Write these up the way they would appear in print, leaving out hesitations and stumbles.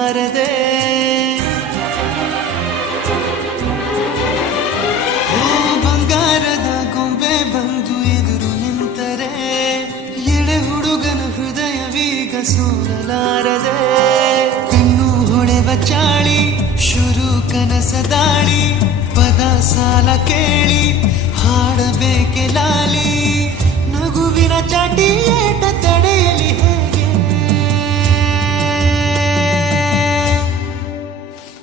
ಸೋಲಲಾರದೆ. ಓ ಬಂಗಾರದ ಗೊಂಬೆ ಬಂದು ಎದುರು ನಿಂತರೆ ಎಳೆ ಹುಡುಗನ ಹೃದಯವೀಗ ಸೋಲಲಾರದೆ. ಕಣ್ಣು ಹೊಳೆವ ಚಾಳಿ ಶುರು ಕನಸ ದಾಳಿ ಪದ ಸಾಲ ಕೇಳಿ ಹಾಡಬೇಕೆ ಲಾಲಿ. ನಗುವಿನ ಚಾಟಿ ಏಟ ತಡೆಯಲಿ ಹೇಗೆ.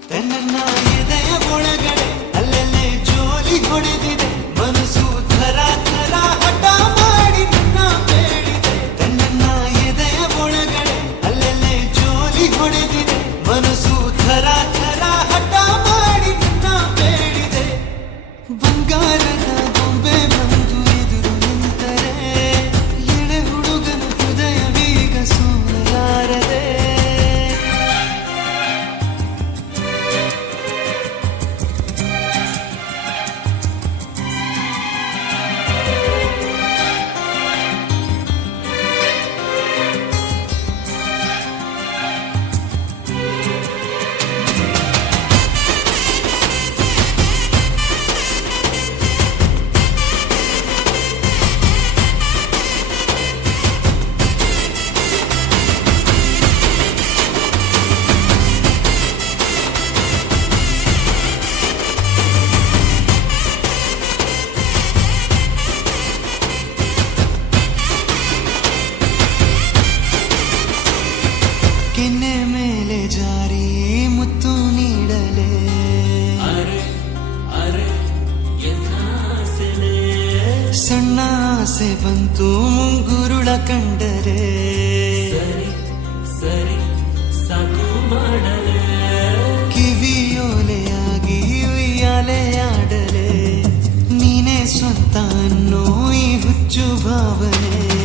ತನ್ನ ಎದೆಯ ಒಳಗಡೆ ಅಲ್ಲೆಲ್ಲೇ ಜೋಲಿ ಹೊಡೆದಿದೆ ಮನಸ್ಸು ಥರ ಥರ ಹಠ ಮಾಡಿ ನನ್ನ ಬೇಡಿದೆ. ತನ್ನ ಎದೆಯ ಒಳಗಡೆ ಅಲ್ಲೆಲ್ಲೇ ಜೋಲಿ ಹೊಡೆದಿದೆ ಮನಸ್ಸು ಥರ ಥರ ಹಠ ಮಾಡಿ ನನ್ನ ಬೇಡಿದೆ. ಬಂಗಾರದ ಗೊಂಬೆ ಬಂದು ಎದುರು ನಿಂತರೆ ಎಳೆ ಹುಡುಗನ ಹೃದಯವೀಗ ಸೋಲಲಾರದೆ. ಕೆನ್ನೆ ಮೇಲೆ ಜಾರಿ ಮುತ್ತು ನೀಡಲೆ ಸಣ್ಣ ಆಸೆ ಬಂತು ಮುಂಗುರುಳ ಕಂಡರೆ ಕಿವಿಯೋಲೆಯಾಗಿ ಉಯ್ಯಾಲೆಯಾಡಲೆ. ನೀನೇ ಸ್ವಂತ ಅನ್ನೋ ಈ ಹುಚ್ಚು ಭಾವನೆ